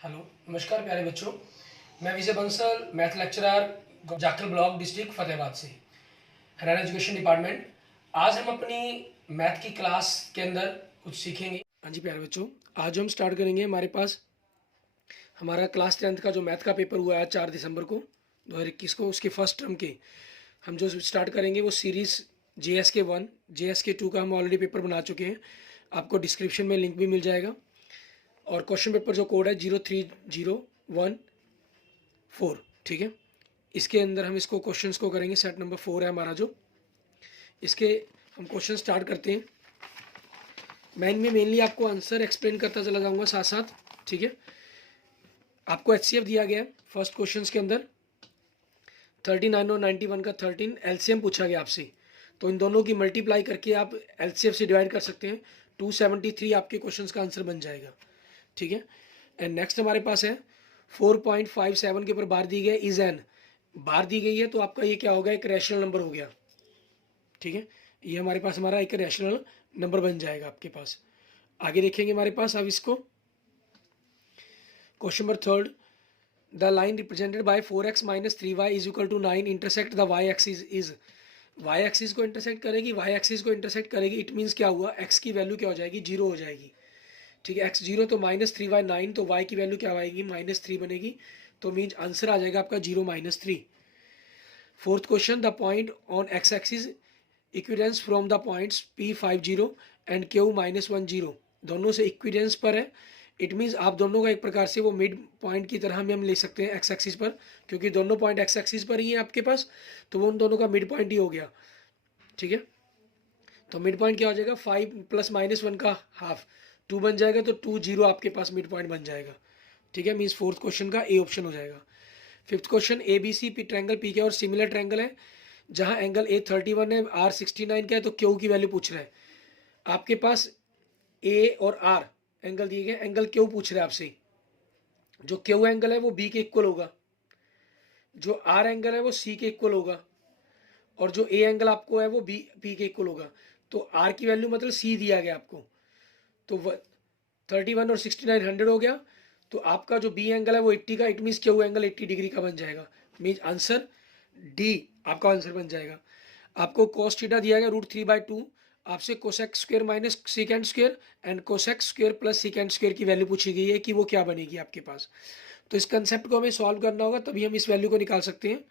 Hello, नमस्कार प्यारे बच्चों। मैं Vijay Bansal, math lecturer, Jakhal block, district Fatehabad से, हरियाणा एजुकेशन डिपार्टमेंट। आज हम अपनी मैथ की क्लास के अंदर कुछ सीखेंगे। हाँ जी प्यारे बच्चों, आज हम स्टार्ट करेंगे। हमारे पास हमारा क्लास 10th का जो मैथ का पेपर हुआ है 4 दिसंबर को 2021 को, उसके फर्स्ट टर्म के हम जो स्टार्ट करेंगे वो सीरीज़ JSK 1, JSK 2 का हम ऑलरेडी पेपर बना चुके हैं। आपको डिस्क्रिप्शन में लिंक भी मिल जाएगा। और क्वेश्चन पेपर जो कोड है 03014, ठीक है। इसके अंदर हम इसको क्वेश्चंस को करेंगे। सेट नंबर 4 है हमारा जो, इसके हम क्वेश्चन स्टार्ट करते हैं। मैं इनमें मेनली आपको आंसर एक्सप्लेन करता चला जाऊंगा साथ साथ, ठीक है। आपको HCF दिया गया है फर्स्ट क्वेश्चन के अंदर। 39 और 91 का 13 LCM पूछा गया आपसे, तो इन दोनों की मल्टीप्लाई करके आप LCF से डिवाइड कर सकते हैं। 273 आपके क्वेश्चन का आंसर बन जाएगा, ठीक है। एंड नेक्स्ट हमारे पास है 4.57 के ऊपर बार दी गई इज एन, बार दी गई है तो आपका ये क्या होगा, एक रैशनल नंबर हो गया, ठीक है। ये हमारे पास हमारा एक रैशनल नंबर बन जाएगा आपके पास। आगे देखेंगे हमारे पास अब इसको। Question number 3, the line represented by 4x - 3y is equal to 9 intersect the y axis is. y axis को इंटरसेक्ट करेगी, y एक्सिस को इंटरसेक्ट करेगी। इट मीन्स क्या हुआ, x की वैल्यू क्या हो जाएगी, 0 हो जाएगी, ठीक है। x0 तो -3y 9, तो y की वैल्यू क्या आएगी, -3 बनेगी। तो मीन्स आंसर आ जाएगा आपका 0 - 3। Fourth question, the point on x axis equidistant from the points P50 and Q-10 दोनों से इक्विडेंस पर है। इट मीन्स आप दोनों का एक प्रकार से वो मिड पॉइंट की तरह हम ले सकते हैं एक्स एक्सिस पर, क्योंकि दोनों पॉइंट एक्स एक्सिस पर ही है आपके पास, तो वो उन दोनों का मिड पॉइंट ही हो गया, ठीक है। तो मिड पॉइंट क्या हो जाएगा, 5 + -1 का हाफ 2 बन जाएगा, तो 2 0 आपके पास मिड पॉइंट बन जाएगा, ठीक है। मीन्स फोर्थ क्वेश्चन का ए ऑप्शन हो जाएगा। Fifth question, ABC P triangle P के और सिमिलर ट्रैंगल है जहां एंगल A31 है, R69 का है, तो क्यू की वैल्यू पूछ रहा है आपके पास। ए और आर एंगल दिए गए, एंगल क्यू पूछ रहा है आपसे। जो क्यू एंगल है वो बी के इक्वल होगा, जो आर एंगल है वो सी के इक्वल होगा, और जो ए एंगल आपको है वो बी पी के इक्वल होगा। तो आर की वैल्यू मतलब सी दिया गया आपको, तो 31 और 69 100 हो गया। तो आपका जो बी एंगल है वो 80 का, it means Q angle 80 degree का बन जाएगा। मीन्स आंसर डी आपका आंसर बन जाएगा। आपको cos थीटा दिया गया √3/2, आपसे cosec square minus secant square and cosec square plus secant square की वैल्यू पूछी गई है कि वो क्या बनेगी आपके पास। तो इस कंसेप्ट को हमें सॉल्व करना होगा, तभी हम इस वैल्यू को निकाल सकते हैं।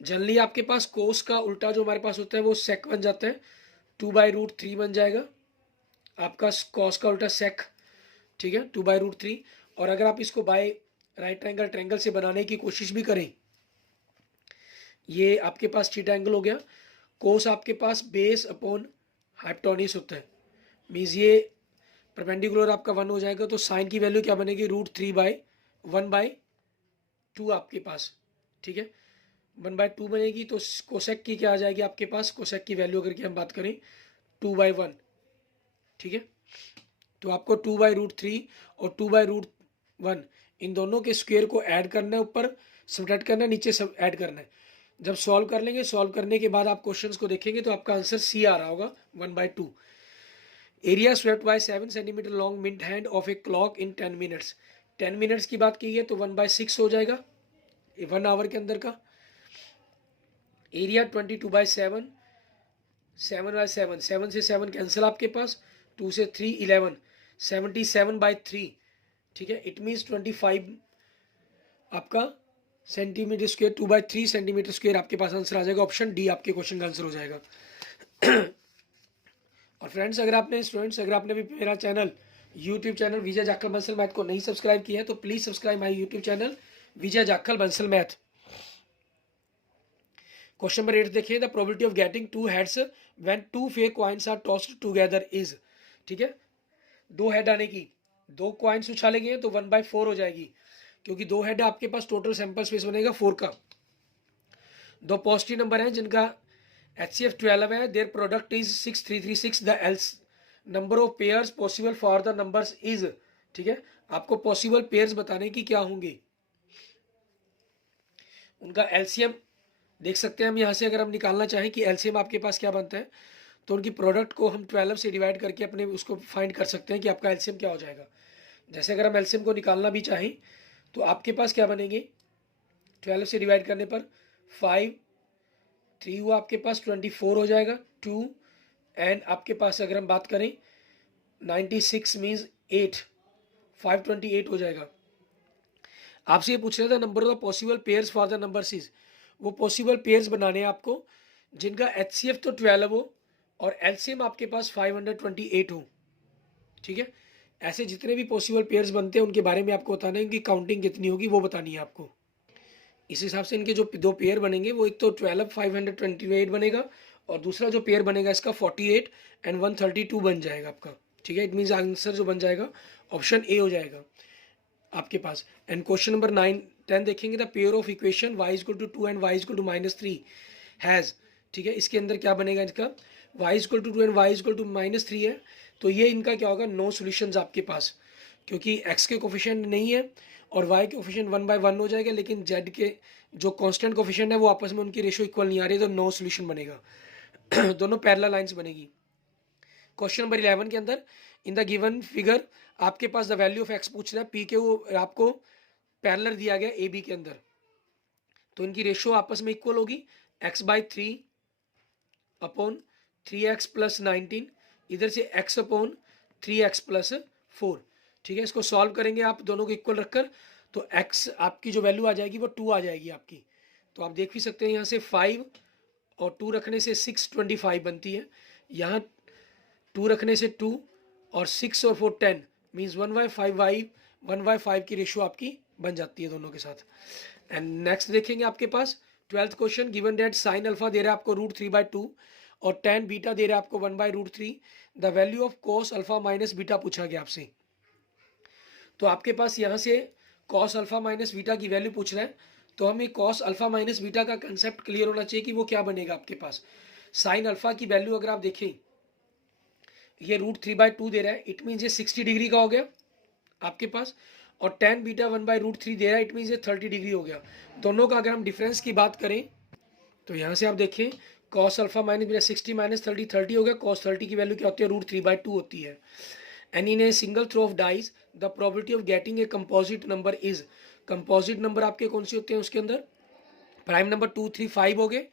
जनरली आपके पास कोस का उल्टा जो हमारे पास होता है वो सेक बन जाता है, 2/√3 बन जाएगा आपका कॉस का उल्टा सेक, ठीक है, 2/√3। और अगर आप इसको बाय राइट एंगल ट्रायंगल से बनाने की कोशिश भी करें, ये आपके पास थीटा एंगल हो गया। कोस आपके पास बेस अपॉन हाइपोटेन्यूज होता है, मीन्स ये परपेंडिकुलर आपका 1 हो जाएगा। तो साइन की वैल्यू क्या बनेगी, √3/1/2 आपके पास, ठीक है, 1/2 बनेगी। तो कोसेक की क्या आ जाएगी आपके पास, कोसेक की वैल्यू अगर की हम बात करें 2/1, ठीक है। तो आपको 2/√3 और 2/√1 इन दोनों के स्क्वायर को ऐड करना है, ऊपर सब्ट्रैक्ट करना है, नीचे सब ऐड करना है। जब सॉल्व कर लेंगे, सॉल्व करने के बाद आप क्वेश्चंस को देखेंगे तो आपका आंसर सी आ रहा होगा, 1/2। Area swept by 7 centimetre long mid hand of a clock in 10 minutes. 10 minutes की बात की है तो 1/6 हो जाएगा 1 आवर के अंदर का। एरिया 22/7, 7/7, 7 से 7 कैंसिल आपके पास, 2 से 3 11, 77/3, ठीक है। इट मीन्स 25 आपका सेंटीमीटर स्क्वायर, 2/3 सेंटीमीटर स्क्वायर आपके पास आंसर आ जाएगा। ऑप्शन डी आपके क्वेश्चन का आंसर हो जाएगा। और फ्रेंड्स, अगर आपने भी मेरा channel YouTube channel Vijay Jakhal Bansal math को नहीं सब्सक्राइब किया है तो please subscribe my YouTube channel Vijay Jakhal Bansal math. Question number 8 देखिए, the probability of getting 2 heads when 2 fake coins are tossed together is, ठीक है। 2 हेड आने की, 2 कॉइन्स उछाले गए तो 1/4 हो जाएगी, क्योंकि 2 हेड आपके पास टोटल सैंपल स्पेस बनेगा 4 का। 2 पॉजिटिव नंबर हैं जिनका HCF 12 है, their product is 6336, the L's number of pairs possible for the numbers is, ठीक है। आपको पॉसिबल पेयर्स बताने की क्या होंगे, उनका LCM देख सकते हैं हम यहाँ से। अगर हम निकालना चाहें कि LCM आपके पास क्या बनता है, तो उनकी प्रोडक्ट को हम 12 से डिवाइड करके अपने उसको फाइंड कर सकते हैं कि आपका LCM क्या हो जाएगा। जैसे अगर हम एलसीएम को निकालना भी चाहें तो आपके पास क्या बनेंगे, 12 से डिवाइड करने पर 5, 3 हुआ आपके पास 24 हो जाएगा, 2 एंड आपके पास अगर हम बात करें 96 मीन्स 8, 528 हो जाएगा। आपसे ये पूछ रहा था number of the possible pairs for the number sees, वो पॉसिबल पेयर्स बनाने हैं आपको जिनका एचसीएफ तो 12 हो और एलसीएम आपके पास 528 हो। ठीक है, ऐसे जितने भी पॉसिबल पेयर्स बनते हैं उनके बारे में आपको बताना है, उनकी काउंटिंग कितनी होगी वो बतानी है आपको। इस हिसाब से इनके जो दो पेयर बनेंगे वो एक तो 12 528 बनेगा और दूसरा जो पेयर बनेगा इसका 48 एंड 132 बन जाएगा आपका। ठीक है, इट मीन्स आंसर जो बन जाएगा ऑप्शन ए हो जाएगा आपके पास। एंड क्वेश्चन नंबर 9 10 देखेंगे, the pair of equation y equal to 2 and y equal to -3 has. ठीक है, इसके अंदर क्या बनेगा, इसका y equal to 2 and y equal to -3 है, तो ये इनका क्या होगा, नो सॉल्यूशंस आपके पास, क्योंकि x के कोफिशिएंट नहीं है और y के कोफिशिएंट 1/1 हो जाएगा, लेकिन z के जो कांस्टेंट कोफिशिएंट है वो आपस में उनकी रेशियो इक्वल नहीं आ रही है, तो नो सॉल्यूशन बनेगा। दोनों पैरेलल लाइंस बनेगी। क्वेश्चन नंबर 11 के अंदर इन द गिवन फिगर आपके पास द वैल्यू ऑफ एक्स पूछ रहा है, पी के वो आपको पैरेलल दिया गया ए बी के अंदर, तो इनकी रेशियो आपस में इक्वल होगी, x/3 अपॉन 3x प्लस 19, इधर से x अपॉन 3x प्लस 4। ठीक है, इसको सॉल्व करेंगे आप दोनों को इक्वल रखकर, तो x आपकी जो वैल्यू आ जाएगी वो 2 आ जाएगी आपकी। तो आप देख भी सकते हैं यहाँ से 5 और 2 रखने से 625 बनती है, यहाँ 2 रखने से 2 और 6 और 4 10 मीन्स 1/5 की रेशियो आपकी बन जाती है दोनों के साथ। एंड नेक्स्ट देखेंगे आपके पास 12th question, given that sine alpha दे रहा है आपको √3/2 और tan बीटा दे रहा है आपको 1/√3, the value of cos alpha minus beta पूछा गया आपसे। तो आपके पास यहाँ से cos अल्फा माइनस बीटा की वैल्यू पूछ रहा है, तो हमें cos अल्फा माइनस बीटा का कंसेप्ट क्लियर होना चाहिए कि वो क्या बनेगा आपके पास। साइन अल्फा की वैल्यू अगर आप देखें, ये √3/2 दे रहा है, इट मीन्स ये 60 डिग्री का हो गया आपके पास, और tan बीटा 1/√3 दे रहा है, इट मीन्स ये 30 डिग्री हो गया। दोनों का अगर हम डिफरेंस की बात करें तो यहाँ से आप देखें cos alpha minus beta 60 minus 30 30 हो गया, cos 30 की वैल्यू क्या होती है, √3/2 होती है। And in a single throw of dies the probability of getting a composite number is, composite number आपके कौन से होते हैं उसके अंदर, प्राइम नंबर 2 3 5 हो गए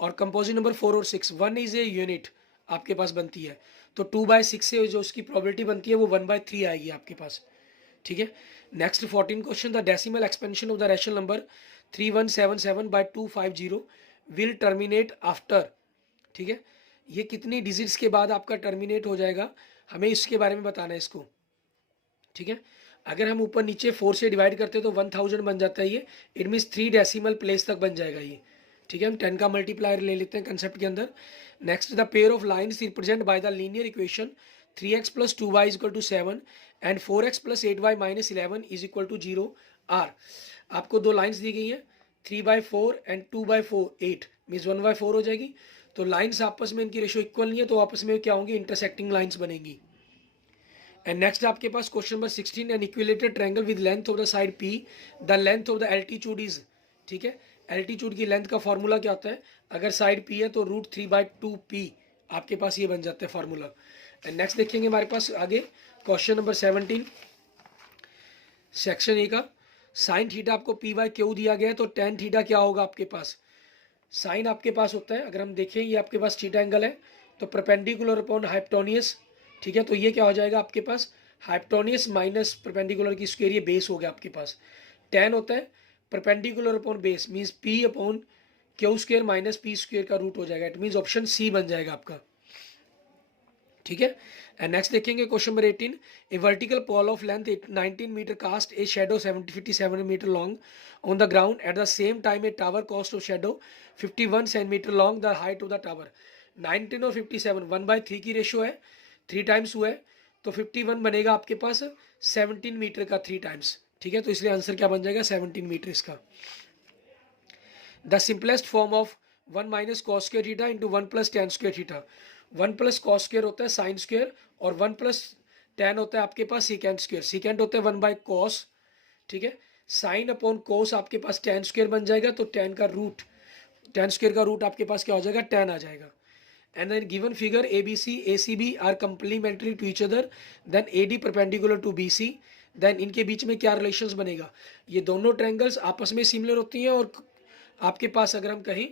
और कंपोजिट नंबर 4 और 6, 1 इज ए यूनिट आपके पास बनती है, तो 2/6 से जो उसकी प्रोबेबिलिटी बनती है वो 1/3 आएगी आपके पास। ठीक है, next 14 question, the decimal expansion of the rational number 3177/250 will terminate after. ठीक है, ये कितनी डिजिट्स के बाद आपका टर्मिनेट हो जाएगा, हमें इसके बारे में बताना है इसको। ठीक है, अगर हम ऊपर नीचे 4 से डिवाइड करते हैं तो 1000 बन जाता है ये, इट मीन्स 3 डेसिमल प्लेस तक बन जाएगा ये। ठीक है, हम 10 का मल्टीप्लायर ले लेते हैं कंसेप्ट के अंदर। Next, the pair of lines represent by the linear equation 3x + 2y = 7 and 4x + 8y - 11 = 0 are. आपको दो लाइन्स दी गई हैं, 3/4 एंड 2/4 8 मीन्स 1/4 हो जाएगी। तो लाइन्स आपस में इनकी रेशियो इक्वल नहीं है, तो आपस में क्या होंगी, इंटरसेक्टिंग लाइन्स बनेंगी। एंड नेक्स्ट आपके पास question number 16, an equilateral triangle with length of the side P, the length of the altitude is. ठीक है, एल्टीट्यूड की लेंथ का फॉर्मूला क्या होता है, अगर साइड P है तो √3/2P आपके पास ये बन जाता है फॉर्मूला। एंड नेक्स्ट देखेंगे हमारे पास आगे क्वेश्चन नंबर 17 सेक्शन ए का, साइन थीटा आपको P/Q दिया गया है, तो tan थीटा क्या होगा आपके पास, साइन आपके पास होता है, अगर हम देखें ये आपके पास थीटा एंगल है तो परपेंडिकुलर अपॉन हाइपोटेन्यूज। ठीक है, तो ये क्या हो जाएगा आपके पास, हाइपोटेन्यूज माइनस परपेंडिकुलर की स्क्वायर, ये बेस हो गया आपके पास। tan होता है perpendicular upon base means P/Q² minus P² का रूट हो जाएगा, इट मीन्स ऑप्शन सी बन जाएगा आपका। ठीक है, एंड नेक्स्ट देखेंगे question number 18, a vertical pole of length 19 metre cast a shadow 57 metre long on the ground at the same time a tower cost of shadow 51 centimetre long, the height of the tower 19 और 57 1/3 की ratio है, 3 times हुआ है, तो 51 बनेगा आपके पास 17 metre का 3 times. ठीक है, तो इसलिए आंसर क्या बन जाएगा, 17 मीटर इसका। The simplest form of 1 - cos² theta into 1 + tan² theta, 1 + cos² होता है साइन स्क्वेयर और 1 + tan होता है आपके पास सीकेंट², सीकेंट होता है 1/cos। ठीक है, साइन अपॉन कोस आपके पास tan² बन जाएगा, तो tan स्क्वेयर का रूट आपके पास क्या हो जाएगा, tan आ जाएगा। And then given figure ABC ACB are complementary to each other, then AD perpendicular to BC, then इनके बीच में क्या रिलेशंस बनेगा, ये दोनों ट्रायंगल्स आपस में सिमिलर होती हैं, और आपके पास अगर हम कहें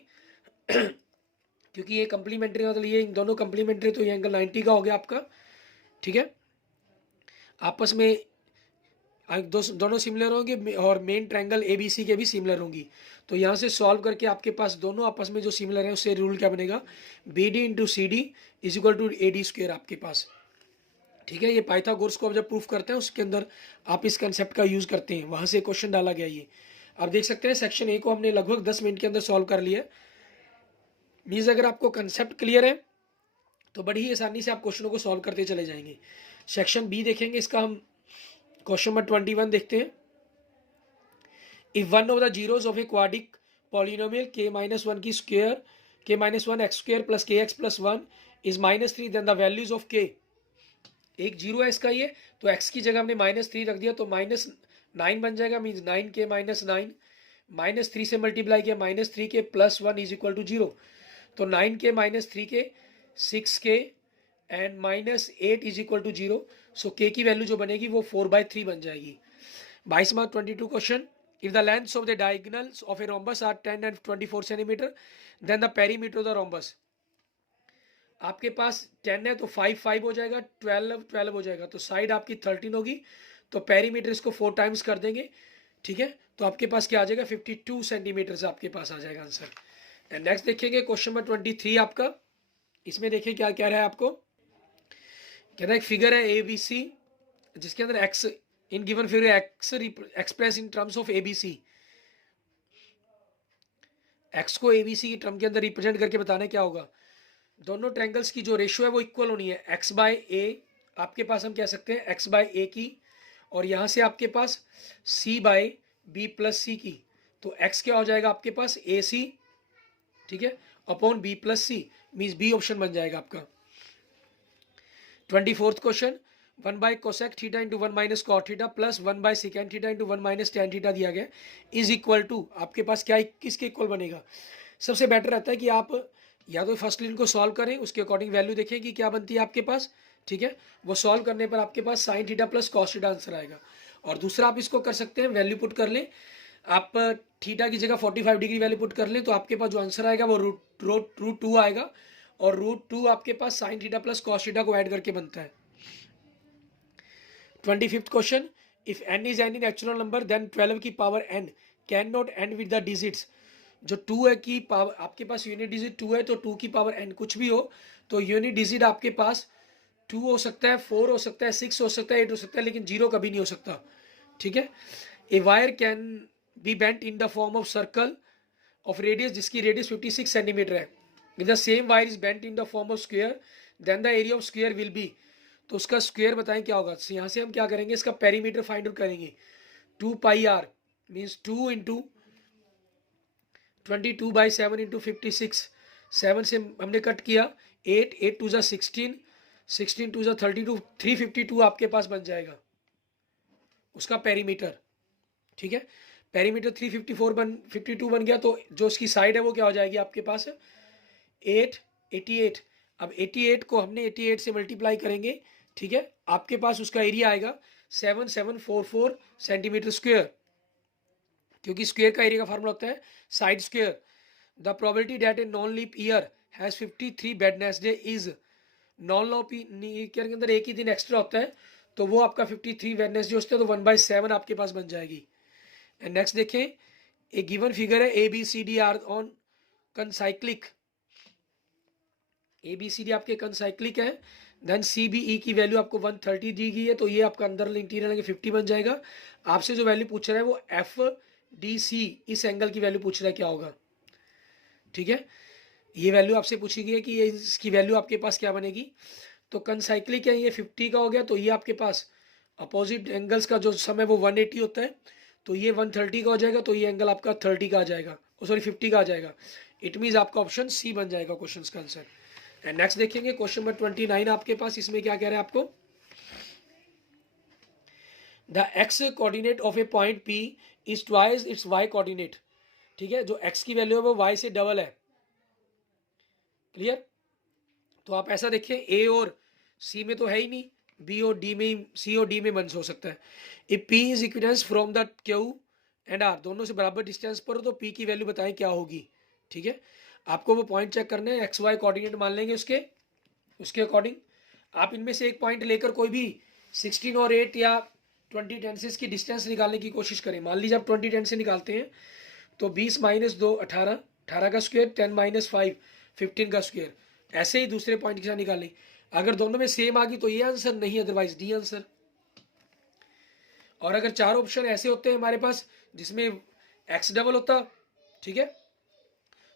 क्योंकि ये कंप्लीमेंट्री मतलब ये इन दोनों कंप्लीमेंट्री, तो ये एंगल 90 का हो गया आपका, ठीक है। आपस में दोनों सिमिलर होंगे और मेन ट्रायंगल ABC के भी सिमिलर होंगी। तो यहाँ से सॉल्व करके आपके पास दोनों आपस में जो सिमिलर है उससे रूल क्या बनेगा, BD into CD is equal to AD square आपके पास, ठीक है। ये पाइथागोरस को अब जब प्रूफ करते हैं उसके अंदर आप इस कंसेप्ट का यूज करते हैं, वहां से क्वेश्चन डाला गया ये। आप देख सकते हैं सेक्शन A को हमने लगभग 10 मिनट के अंदर सॉल्व कर लिया। मीन्स अगर आपको कंसेप्ट क्लियर है तो बड़ी ही आसानी से आप क्वेश्चनों को सॉल्व करते चले जाएंगे। सेक्शन B देखेंगे, इसका हम क्वेश्चन नंबर 21 देखते हैं। If one of the zeros of a quadratic polynomial k-1 की square k-1 x square plus kx plus 1 is -3, then the values of k। एक जीरो है इसका ये, तो x की जगह हमने -3 रख दिया तो -9 बन जाएगा, मीन्स 9k - 9 -3 से मल्टीप्लाई किया -3k plus 1 is equal to 0। तो 9k - 3k 6k and -8 is equal to 0। So k की वैल्यू जो बनेगी वो 4/3 बन जाएगी। 22वां 22 question, if the lengths of the diagonals of a rhombus are 10 and 24 centimetre then the perimeter of the rhombus. आपके पास 10 है तो 5 5 हो जाएगा, 12 12 हो जाएगा, तो साइड आपकी 13 होगी, तो पेरीमीटर इसको 4 टाइम्स कर देंगे, ठीक है। तो आपके पास क्या आ जाएगा, 52 सेंटीमीटर से आपके पास आ जाएगा आंसर। एंड नेक्स्ट देखेंगे क्वेश्चन नंबर 23 आपका। इसमें देखिए क्या कह रहा है आपको, कह रहा है एक फिगर है ABC जिसके अंदर x in given figure x express in terms of ABC। x को ABC की टर्म के अंदर रिप्रेजेंट करके बताना क्या होगा, दोनों ट्रायंगल्स की जो रेशियो है वो इक्वल होनी है, x/a आपके पास हम कह सकते हैं x/a की, और यहाँ से आपके पास c/b प्लस c की, तो x क्या हो जाएगा आपके पास AC, ठीक है, upon b plus c, means B option बन जाएगा आपका। 24th क्वेश्चन, 1 cosec theta into 1 cot theta plus 1 second theta into 1 tan theta दिया गया इज इक्वल टू, आपके पास क्या किसके इक्वल बनेगा। सबसे बेटर रहता है कि आप या तो फर्स्ट लाइन को सॉल्व करें, उसके अकॉर्डिंग वैल्यू देखें कि क्या बनती है आपके पास, ठीक है। वो सॉल्व करने पर आपके पास sine theta plus cos theta answer आएगा। और दूसरा आप इसको कर सकते हैं, वैल्यू पुट कर लें, आप थीटा की जगह 45 डिग्री वैल्यू पुट कर लें, तो आपके पास जो आंसर आएगा वो रूट 2 आएगा, और रूट 2 आपके पास sine theta plus cos theta को ऐड करके बनता है। 25th question, if n is any natural number then 12 की power n can not end with the digits. जो 2 है की पावर आपके पास यूनिट डिजिट 2 है, तो 2 की पावर n कुछ भी हो, तो यूनिट डिजिट आपके पास 2 हो सकता है, 4 हो सकता है, 6 हो सकता है, 8 हो सकता है, लेकिन 0 कभी नहीं हो सकता, ठीक है। A wire can be bent in the form of circle of radius, जिसकी रेडियस 56 सेंटीमीटर है, if the same wire is bent in the form of square then the area of square will be, तो उसका square बताएं क्या होगा। तो यहाँ से हम क्या करेंगे, इसका पेरीमीटर फाइंड आउट करेंगे, 2πr मीन्स 2 इंटू 22/7 इंटू 56, 7 से हमने कट किया 8, 8 2 16, 16 2 32, 352 आपके पास बन जाएगा उसका पेरीमीटर, ठीक है। पेरीमीटर 352 बन गया, तो जो उसकी साइड है वो क्या हो जाएगी आपके पास 88। अब 88 को हमने 88 से मल्टीप्लाई करेंगे, ठीक है, आपके पास उसका एरिया आएगा 7744 सेंटीमीटर स्क्वायर, क्योंकि स्क्वायर का एरिया का फार्मूला होता है side square. The probability that a non leap year has 53 Wednesday is, non leap year के अंदर एक ही दिन एक्स्ट्रा होता है, तो वो आपका 53 वेडनेसडे होता है, तो 1/7 आपके पास बन जाएगी। एंड नेक्स्ट देखें, एक गिवन फिगर है ABCD आर ऑन कंसाइक्लिक, ABCD आपके कंसाइक्लिक है, देन CBE की वैल्यू आपको 130 दी गई है, तो ये आपका अंदर इंटीरियर लगे 50 बन जाएगा। आपसे जो वैल्यू पूछ रहा है वो FDC इस एंगल की वैल्यू पूछ रहा है क्या होगा, ठीक है। ये वैल्यू आपसे पूछी गई है कि ये इसकी वैल्यू आपके पास क्या बनेगी, तो कंसाइक्लिक है, ये 50 का हो गया, तो ये आपके पास अपोजिट एंगल्स का जो सम है वो 180 होता है, तो ये 130 का हो जाएगा, तो ये एंगल आपका 30 का आ जाएगा, सॉरी 50 का आ जाएगा। इट मीन्स आपका ऑप्शन C बन जाएगा क्वेश्चन का आंसर। एंड नेक्स्ट देखेंगे क्वेश्चन नंबर 29 आपके पास, इसमें क्या कह रहा है आपको, the x coordinate of A point P is twice its y coordinate, ठीक है। जो x की वैल्यू है वो y से डबल है, क्लियर। तो आप ऐसा देखें A और C में तो है ही नहीं, बी और डी में, सी और डी में बंस हो सकता है। If P is equidistant from the Q and R, दोनों से बराबर डिस्टेंस पर हो तो पी की वैल्यू बताएं क्या होगी। ठीक है, आपको वो पॉइंट चेक करने हैं, एक्स वाई कोऑर्डिनेट मान लेंगे उसके उसके अकॉर्डिंग आप इनमें से एक पॉइंट लेकर कोई भी 16 और 8 या 20 टेंसेस की डिस्टेंस निकालने की कोशिश करें। मान लीजिए आप 20 टेंस से निकालते हैं तो 20 माइनस 2 18, 18 का स्क्वायर, 10 माइनस 5 15 का स्क्वायर, ऐसे ही दूसरे पॉइंट के साथ निकालें। अगर दोनों में सेम आ गई तो ये आंसर, नहीं अदरवाइज डी आंसर। और अगर चार ऑप्शन ऐसे होते हैं हमारे पास जिसमें एक्स डबल होता, ठीक है,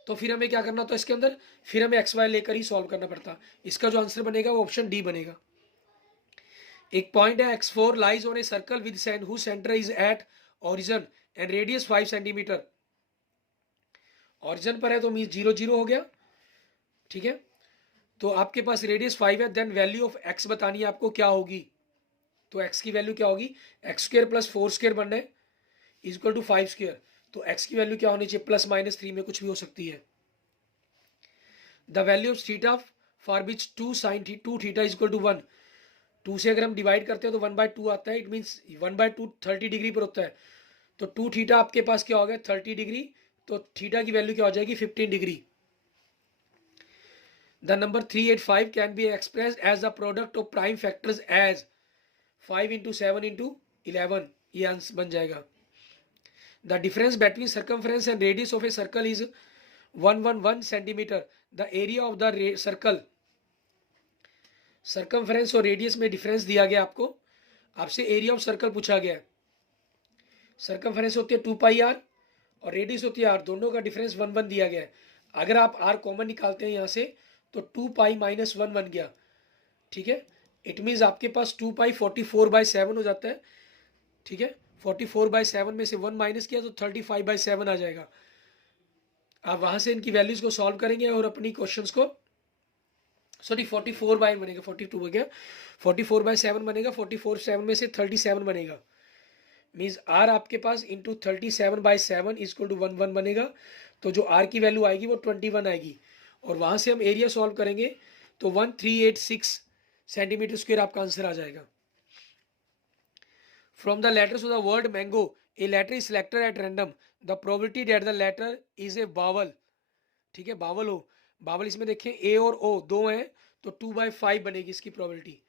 तो फिर हमें क्या करना होता इसके अंदर, फिर हमें एक्स वाई लेकर ही सॉल्व करना पड़ता। इसका जो आंसर बनेगा वो ऑप्शन डी बनेगा। एक पॉइंट है x4 lies on a circle with centre is at origin and radius 5 centimetre. Origin पर है तो मीन 0 0 हो गया। ठीक है, तो आपके पास रेडियस 5 है, देन वैल्यू ऑफ x बतानी है आपको क्या होगी। तो x की वैल्यू क्या होगी, एक्स स्क्र प्लस 4 स्क्र बनना है इज इक्वल टू 5 स्क्र। तो x की वैल्यू क्या होनी चाहिए, प्लस माइनस 3 में कुछ भी हो सकती है। The value of theta for which 2 sine 2 theta is equal to 1, 2 से अगर हम डिवाइड करते हैं तो 1/2 आता है। इट मीन्स 1/2 30 डिग्री पर होता है। तो 2 थीटा आपके पास क्या हो गया 30 डिग्री, तो थीटा की वैल्यू क्या हो जाएगी 15 degree. The number 385 can be express as the product of prime factors as 5 into 7 into 11, ये आंसर बन जाएगा। The difference between circumference and radius of a circle is 111 centimetre. The area of the circle, circumference और radius में difference दिया गया आपको, आपसे area of circle पूछा गया है। सर्कमफ्रेंस होती है 2πr और रेडियस होती है r, दोनों का डिफरेंस 1 1 दिया गया है। अगर आप r कॉमन निकालते हैं यहाँ से तो 2π माइनस 1 बन गया। ठीक है, इट मीन्स आपके पास 2π 44/7 हो जाता है। ठीक है, 44/7 में से 1 माइनस किया तो 35/7 आ जाएगा। आप वहाँ से इनकी वैल्यूज को सॉल्व करेंगे और अपनी क्वेश्चंस को, सॉरी 44 बनेगा, 42 हो गया, 44/7 बनेगा, 44/7 में से 37 बनेगा। मीन्स आर आपके पास इंटू 37/7 इज इक्वल टू 1 1 बनेगा। तो जो आर की वैल्यू आएगी वो 21 आएगी। और वहाँ से हम एरिया सॉल्व करेंगे तो 1386 सेंटीमीटर स्क्वायर आपका आंसर आ जाएगा। From the letters of the word mango a letter is selected at random, the probability that the letter is a vowel. ठीक है, बावल हो, बावल इसमें देखें ए और ओ दो हैं तो 2/5 बनेगी इसकी प्रोबेबिलिटी।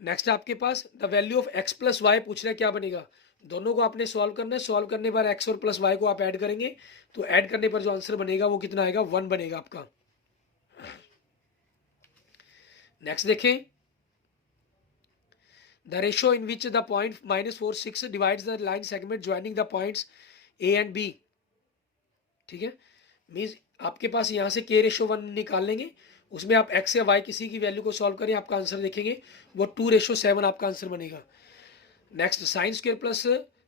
नेक्स्ट आपके पास the value of x plus Y पूछ रहा है, क्या बनेगा। दोनों को आपने सॉल्व करना है, सॉल्व करने पर x और प्लस वाई को आप ऐड करेंगे तो ऐड करने पर जो आंसर बनेगा वो कितना आएगा 1 बनेगा आपका। नेक्स्ट देखें, the ratio in which the point -4 6 divides the line segment joining the points A and B. ठीक है, मीन्स आपके पास यहाँ से k रेशो 1 निकाल लेंगे, उसमें आप x या y किसी की वैल्यू को सॉल्व करें, आपका आंसर देखेंगे वो 2:7 आपका आंसर बनेगा। Next sine square plus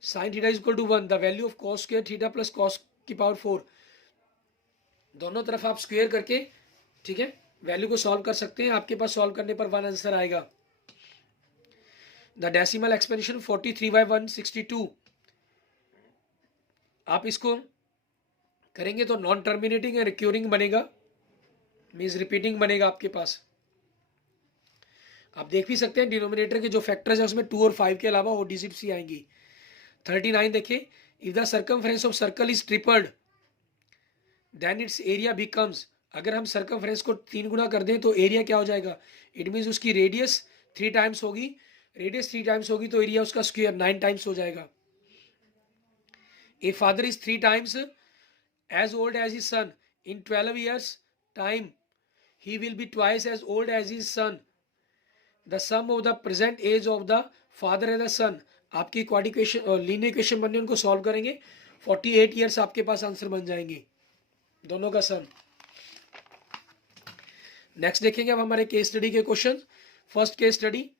sine theta is equal to 1, the value of cos square theta plus cos की पावर 4। दोनों तरफ आप स्क्वायर करके, ठीक है, वैल्यू को सॉल्व कर सकते हैं। आपके पास सॉल्व करने पर 1 आंसर आएगा। द डेसिमल एक्सपेंशन 43/162, आप इसको करेंगे तो नॉन टर्मिनेटिंग एंड रिक्यूरिंग बनेगा, मीन्स रिपीटिंग बनेगा आपके पास। आप देख भी सकते हैं डिनोमिनेटर के जो फैक्टर्स है उसमें 2 और 5 के अलावा और डिजिट्स ही आएंगी। 39 देखिए, if the circumference of circle is tripled then its area becomes, अगर हम सर्कमफ्रेंस को 3 गुना कर दें तो एरिया क्या हो जाएगा, इट मीन्स उसकी रेडियस 3 टाइम्स होगी, रेडियस 3 टाइम्स होगी तो एरिया उसका स्क्वायर 9 टाइम्स हो जाएगा। A father is 3 times as old as his son, in 12 years time he will be twice as old as his son. The sum of the present age of the father and the son, आपकी क्वाड्रिकेशन linear equation बनने उनको solve करेंगे 48 years आपके पास answer बन जाएंगे दोनों का सम। Next देखेंगे अब हमारे केस स्टडी के क्वेश्चन। फर्स्ट केस स्टडी,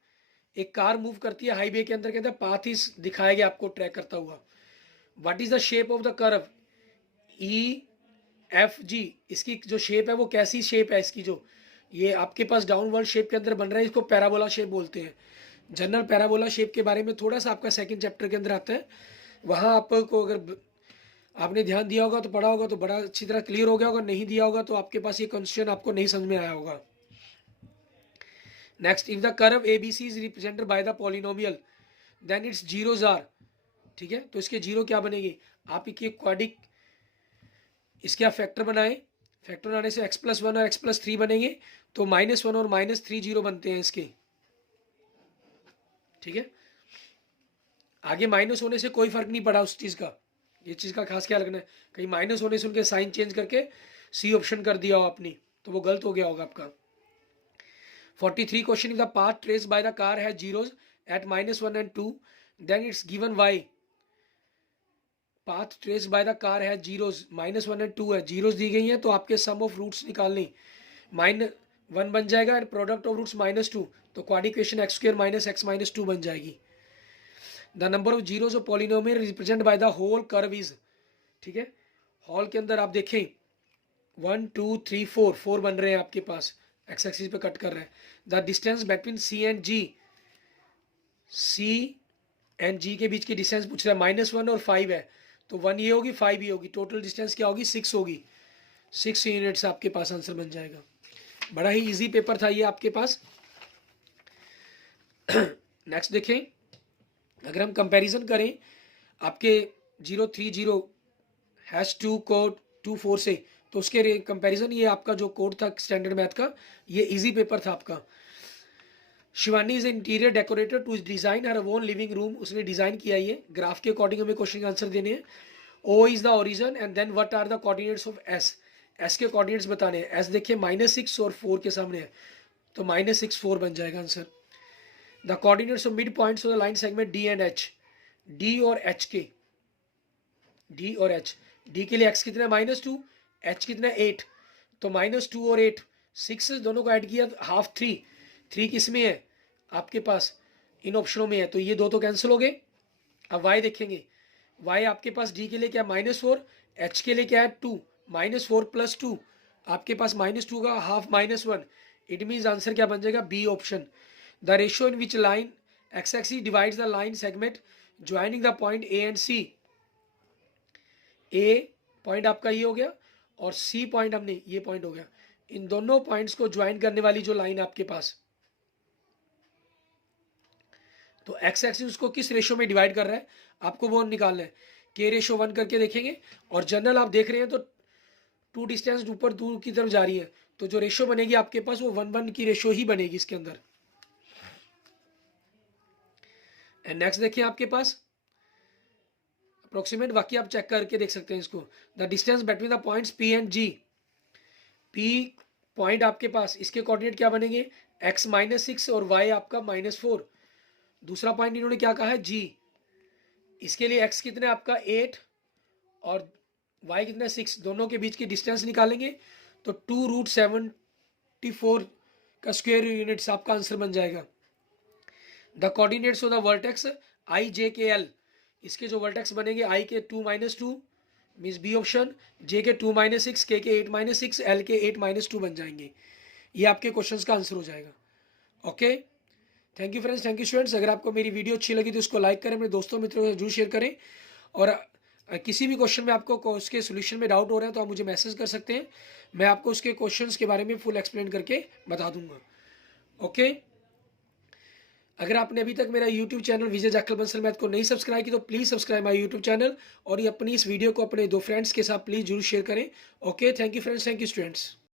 एक कार मूव करती है हाईवे के अंदर, कहते हैं पाथ इज दिखाया गया आपको ट्रैक करता हुआ। What is the shape of the curve EFG, इसकी जो शेप है वो कैसी शेप है इसकी, जो ये आपके पास डाउनवर्ड शेप के अंदर बन रहा है, इसको पैराबोला शेप बोलते हैं। जनरल पैराबोला शेप के बारे में थोड़ा सा आपका सेकंड चैप्टर के अंदर आता है, वहाँ आपको अगर आपने ध्यान दिया होगा तो पढ़ा होगा तो बड़ा अच्छी तरह क्लियर हो गया होगा, नहीं दिया होगा तो आपके पास ये क्वेश्चन आपको नहीं समझ में आया होगा। Next, if the curve A B C is represented by the polynomial then its zeros are, ठीक है, तो इसके जीरो क्या बनेगी, आप इसके क्वाडिक, इसके आप फैक्टर बनाए, फैक्टर बनाने से x+1 और x+3 बनेंगे, तो -1 और -3 जीरो बनते हैं इसके, ठीक है। आगे माइनस होने से कोई फर्क नहीं पड़ा उस चीज़ का, ये चीज़ का खास ख्याल रखना है, कहीं माइनस होने से उनके साइन चेंज करके सी ऑप्शन कर दिया हो आपने तो वो गलत हो गया होगा आपका। 43 question, if the path trace by the car has zeros at -1 and 2 then its given y. Path trace by the car has zeros, -1 and 2 है, जीरोज दी गई हैं तो आपके सम ऑफ रूट्स निकालने, -1 बन जाएगा एंड प्रोडक्ट ऑफ रूट्स -2, तो क्वाड्रिकेशन x² - x - 2 बन जाएगी। The number of zeros of polynomial represent by the whole curve is, ठीक है, हॉल के अंदर आप देखें 1 2 3 4 बन रहे हैं आपके पास, एक्स एक्सिस पे कट कर रहे हैं। The distance between C and G, C and G के बीच की डिस्टेंस पूछ रहा है, -1 और 5 है, तो 1 ये होगी 5 ये होगी, टोटल डिस्टेंस क्या होगी 6 होगी, 6 यूनिट्स आपके पास आंसर बन जाएगा। बड़ा ही इजी पेपर था ये आपके पास। नेक्स्ट देखें, अगर हम कंपैरिजन करें आपके 030#2 कोड 24 से, तो उसके कंपैरिजन ये आपका जो कोड था स्टैंडर्ड मैथ का, ये इजी पेपर था आपका। Shivani is interior decorator to design her own living room, उसने डिजाइन किया ये, ग्राफ के अकॉर्डिंग हमें क्वेश्चन का आंसर देने हैं। O is the origin and then what are the coordinates of S, S के कोऑर्डिनेट्स बताने हैं। एस देखिए -6 और 4 के सामने है, तो -6 4 बन जाएगा answer. The coordinates of mid points of the line segment D and H, D और एच के, डी और एच, डी के लिए एक्स कितना है -2, एच कितना है 8, तो -2 और 8 6 दोनों को ऐड किया हाफ 3 किस में है आपके पास, इन ऑप्शनों में है, तो ये दो तो कैंसिल हो गए। अब वाई देखेंगे, वाई आपके पास डी के लिए क्या -4, एच के लिए क्या है 2, -4 + 2 आपके पास -2 का हाफ -1, इट मीन्स आंसर क्या बन जाएगा B option. The ratio in which line X axis divides the line segment joining the point A and C, A point आपका ये हो गया और सी पॉइंट हमने ये पॉइंट हो गया, इन दोनों पॉइंट्स को ज्वाइन करने वाली जो लाइन है आपके पास, तो एक्स एक्सिस उसको किस रेशियो में डिवाइड कर रहा है आपको वो निकालना है। k/1 करके देखेंगे, और जनरल आप देख रहे हैं तो 2 डिस्टेंस ऊपर दूर की तरफ जा रही है, तो जो रेशियो बनेगी आपके पास वो 1:1 की रेशियो ही बनेगी इसके अंदर। एंड नेक्स्ट देखिए आपके पास अप्रोक्सीमेट, बाकी आप चेक करके देख सकते हैं इसको। The distance between the points P and G, P point आपके पास, इसके कोऑर्डिनेट क्या बनेंगे x -6 और y आपका -4। दूसरा पॉइंट इन्होंने क्या कहा है g, इसके लिए x कितना है आपका 8 और y कितना 6, दोनों के बीच की डिस्टेंस निकालेंगे तो 2√74 का स्क्वायर यूनिट्स आपका आंसर बन जाएगा। The coordinates of the vertex i j k l, इसके जो वर्टेक्स बनेंगे i के 2 - 2 मीन्स बी ऑप्शन, j के 2 - 6, k के 8 - 6, l के 8 - 2 बन जाएंगे। ये आपके क्वेश्चंस का आंसर हो जाएगा। Okay, thank you friends, thank you students. अगर आपको मेरी वीडियो अच्छी लगी तो इसको लाइक करें, अपने दोस्तों मित्रों से जरूर शेयर करें, और किसी भी क्वेश्चन में आपको उसके सोल्यूशन में डाउट हो रहा है तो आप मुझे मैसेज कर सकते हैं, मैं आपको उसके क्वेश्चंस के बारे में फुल एक्सप्लेन करके बता दूंगा। ओके, अगर आपने अभी तक मेरा YouTube channel Vijay Jakhal Bansal math को नहीं सब्सक्राइब की तो please subscribe my YouTube channel, और ये अपनी इस वीडियो को अपने 2 फ्रेंड्स के साथ प्लीज़ जरूर शेयर करें। Okay, thank you friends, thank you students.